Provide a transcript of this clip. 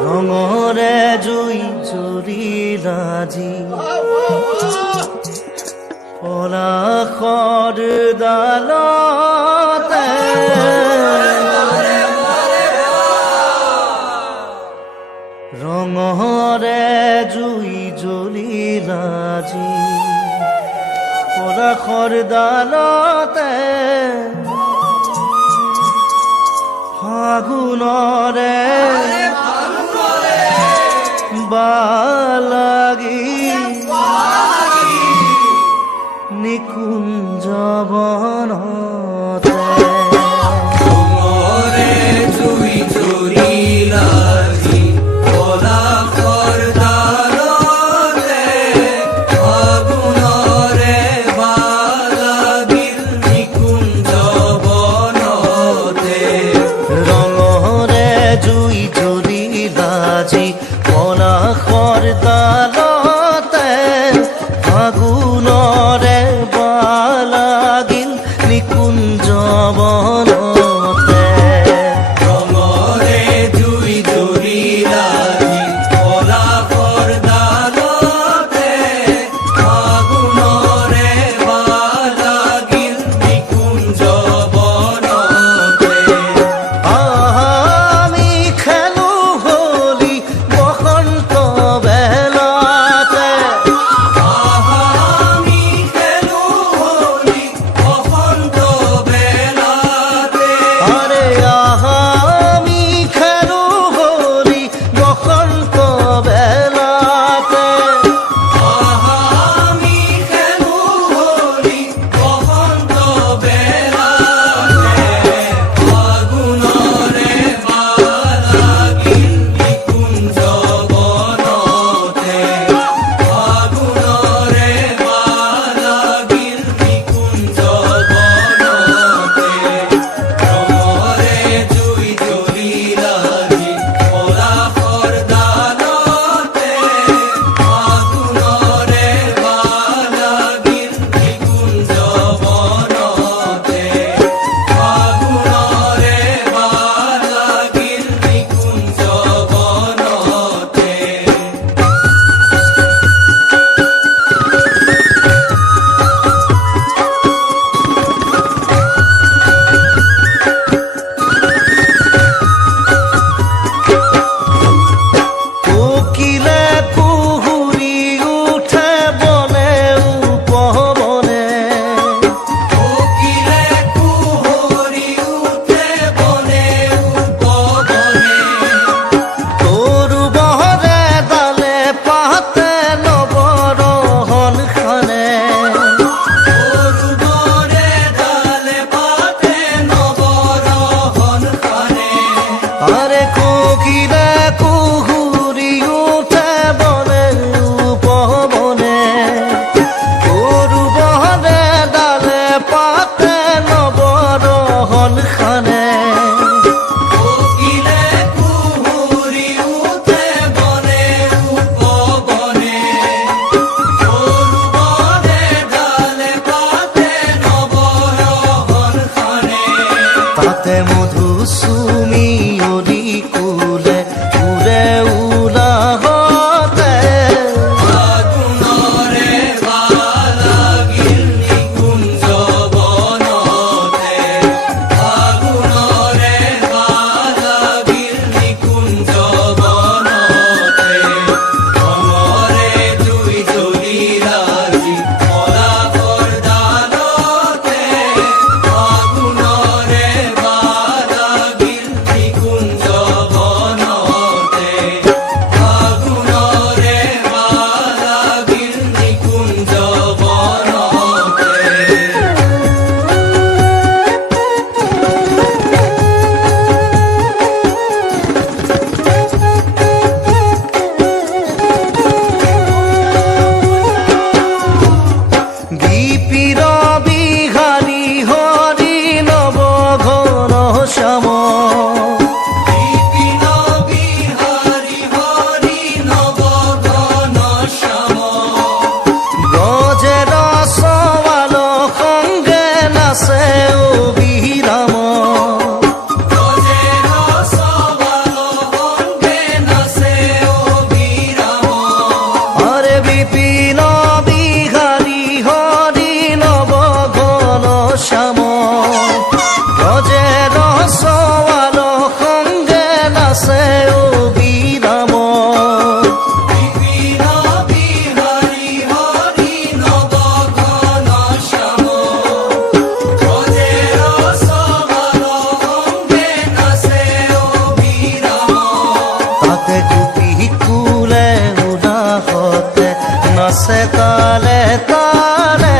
ৰঙৰে জুই জ্বলিলাজি পলাশৰ ডালতে ৰঙৰে জুই জ্বলিলাজি পলাশৰ ডালতে ফাগুনৰে বালাগি নিকুঞ্জ বনতে ৰঙৰে জুই জ্বলিলাজি পলাশৰ ডালতে ফাগুনৰে বালাগিল নিকুঞ্জ বনতে ৰঙৰে জুই জ্বলিলাজি পলাশৰ ডালতে ফাগুনৰে বালাগিল নিকুঞ্জ বনতে ৰঙৰে জুই জ্বলিলাজি পলাশৰ ডালতে ফাগুনৰে বালাগিল নিকুঞ্জ বনতে আমি খেলো হোলি বসন্ত বেলাতে আমি খেলো হোলি বসন্ত বেলাতে আরে আমি খেলো হোলি বসন্ত বেলাতে আমি খেলো হোলি বসন্ত বেলাতে ফাগুনৰে বালাগিল নিকুঞ্জ বনতে ফাগুনৰে বালাগিল নিকুঞ্জ বনতে ৰঙৰে জুই জ্বলিলাজি পলাশৰ ডালতে ফাগুনৰে বালাগিল নিকুঞ্জ বনতে ফাগুনৰে বালাগিল নিকুঞ্জ বনতে কোকিলে কুহুৰি উঠে বনে উপবনে কোকিলে কুহৰি উঠে বনে উপবনে তৰু বহৰে ডালে পাতে নৱৰহন খানে অৰুণৰে ডালে পাতে নৱৰহন খানে আরে কোকিলে কুহুৰি উঠে বনে উপবনে তৰু বহৰে ডালে পাতে নৱৰহন খানে কোকিলে কুহৰি উঠে বনে উপবনে অৰুণৰে ডালে পাতে নৱৰহন খানে তাতে মধু চুমি অলি কুলে উৰে আছে কালে কালে